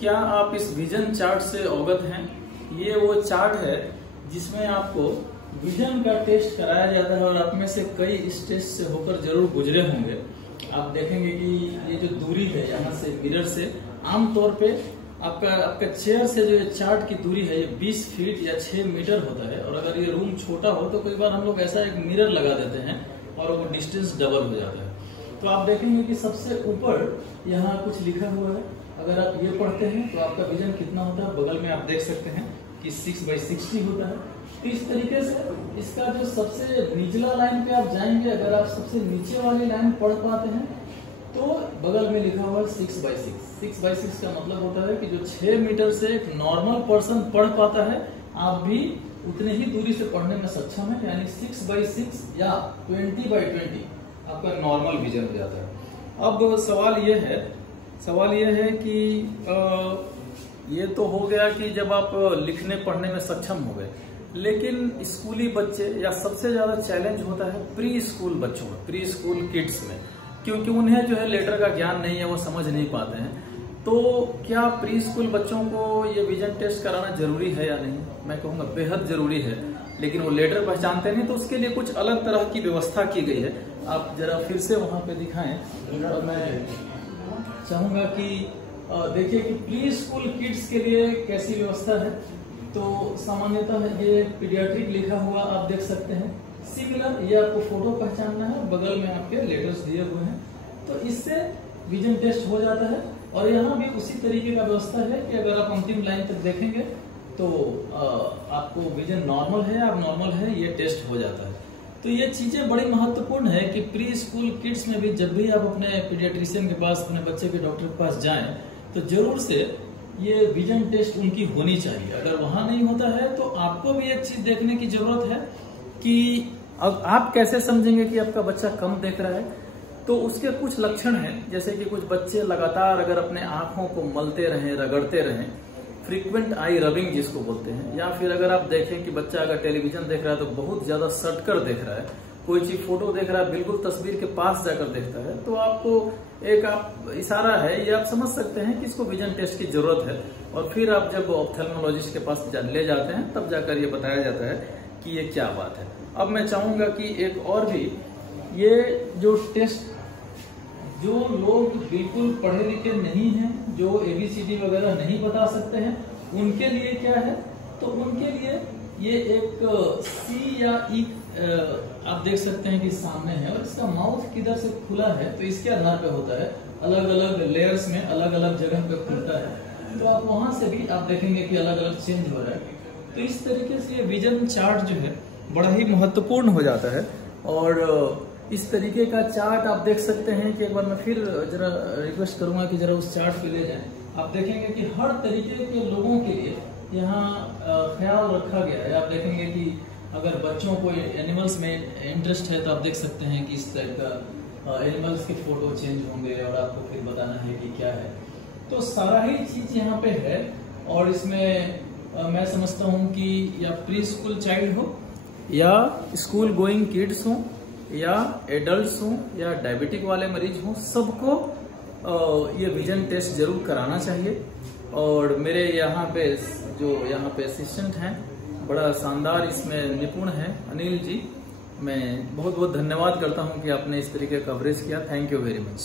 क्या आप इस विजन चार्ट से अवगत हैं? ये वो चार्ट है जिसमें आपको विजन का टेस्ट कराया जाता है और आप में से कई इस टेस्ट से होकर जरूर गुजरे होंगे। आप देखेंगे कि ये जो दूरी है यहाँ से मिरर से, आमतौर पे आपका चेयर से जो चार्ट की दूरी है ये 20 फीट या 6 मीटर होता है। और अगर ये रूम छोटा हो तो कई बार हम लोग ऐसा एक मिरर लगा देते हैं और वो डिस्टेंस डबल हो जाता है। तो आप देखेंगे कि सबसे ऊपर यहाँ कुछ लिखा हुआ है। अगर आप ये पढ़ते हैं तो आपका विजन कितना होता है, बगल में आप देख सकते हैं कि 6/60 होता है। तो इस तरीके से इसका जो सबसे निचला लाइन पे आप जाएंगे, अगर आप सबसे नीचे वाली लाइन पढ़ पाते हैं तो बगल में लिखा हुआ है 6/6। 6/6 का मतलब होता है कि जो 6 मीटर से एक नॉर्मल पर्सन पढ़ पाता है, आप भी उतने ही दूरी से पढ़ने में सक्षम है, यानी 6/6 या 20/20 आपका नॉर्मल विजन हो जाता है। अब सवाल ये है कि ये तो हो गया कि जब आप लिखने पढ़ने में सक्षम हो गए, लेकिन स्कूली बच्चे या सबसे ज्यादा चैलेंज होता है प्री स्कूल बच्चों में, प्री स्कूल किड्स में, क्योंकि उन्हें जो है लेटर का ज्ञान नहीं है, वो समझ नहीं पाते हैं। तो क्या प्री स्कूल बच्चों को ये विजन टेस्ट कराना जरूरी है या नहीं? मैं कहूँगा बेहद जरूरी है, लेकिन वो लेटर पहचानते नहीं, तो उसके लिए कुछ अलग तरह की व्यवस्था की गई है। आप जरा फिर से वहां पे दिखाएं। और मैं चाहूंगा कि देखिए कि प्री स्कूल किड्स के लिए कैसी व्यवस्था है। तो सामान्यतः ये पीडियाट्रिक लिखा हुआ आप देख सकते हैं, सिमिलर ये आपको फोटो पहचानना है, बगल में आपके लेटर्स दिए हुए हैं, तो इससे विजन टेस्ट हो जाता है। और यहाँ भी उसी तरीके का व्यवस्था है कि अगर आप अंतिम लाइन तक देखेंगे तो आपको विजन नॉर्मल है, आप नॉर्मल है, ये टेस्ट हो जाता है। तो ये चीजें बड़ी महत्वपूर्ण है कि प्री स्कूल किड्स में भी जब भी आप अपने पीडियाट्रिशियन के पास, अपने बच्चे के डॉक्टर के पास जाएं, तो जरूर से ये विजन टेस्ट उनकी होनी चाहिए। अगर वहां नहीं होता है तो आपको भी एक चीज देखने की जरूरत है कि अब आप कैसे समझेंगे कि आपका बच्चा कम देख रहा है। तो उसके कुछ लक्षण हैं, जैसे कि कुछ बच्चे लगातार अगर अपने आंखों को मलते रहें, रगड़ते रहें, फ्रीक्वेंट आई रबिंग जिसको बोलते हैं, या फिर अगर आप देखें कि बच्चा अगर टेलीविजन देख रहा है तो बहुत ज्यादा सटकर देख रहा है, कोई चीज फोटो देख रहा है बिल्कुल तस्वीर के पास जाकर देखता है, तो आपको एक आप इशारा है, ये आप समझ सकते हैं कि इसको विजन टेस्ट की जरूरत है। और फिर आप जब ऑप्थेल्मोलॉजिस्ट के पास ले जाते हैं तब जाकर ये बताया जाता है कि ये क्या बात है। अब मैं चाहूंगा कि एक और भी, ये जो टेस्ट, जो लोग बिल्कुल पढ़े लिखे नहीं हैं, जो ABCD वगैरह नहीं बता सकते हैं, उनके लिए क्या है, तो उनके लिए ये एक C या E आप देख सकते हैं कि सामने है, और इसका माउथ किधर से खुला है तो इसके आधार पे होता है, अलग अलग लेयर्स में अलग अलग जगह पे खुलता है, तो आप वहां से भी आप देखेंगे कि अलग अलग चेंज हो रहा है। तो इस तरीके से ये विजन चार्ट जो है बड़ा ही महत्वपूर्ण हो जाता है। और इस तरीके का चार्ट आप देख सकते हैं कि एक बार मैं फिर जरा रिक्वेस्ट करूंगा कि जरा उस चार्ट पे ले जाएं। आप देखेंगे कि हर तरीके के लोगों के लिए यहाँ ख्याल रखा गया है। आप देखेंगे कि अगर बच्चों को एनिमल्स में इंटरेस्ट है तो आप देख सकते हैं कि इस टाइप का एनिमल्स के फोटो चेंज होंगे और आपको फिर बताना है कि क्या है। तो सारा ही चीज यहाँ पे है। और इसमें मैं समझता हूँ कि या प्री स्कूल चाइल्ड हो, या स्कूल गोइंग किड्स हो, या एडल्ट्स हो, या डायबिटिक वाले मरीज हो, सबको ये विजन टेस्ट जरूर कराना चाहिए। और मेरे यहाँ पे असिस्टेंट हैं, बड़ा शानदार इसमें निपुण है, अनिल जी, मैं बहुत बहुत धन्यवाद करता हूँ कि आपने इस तरीके का कवरेज किया। Thank you very much.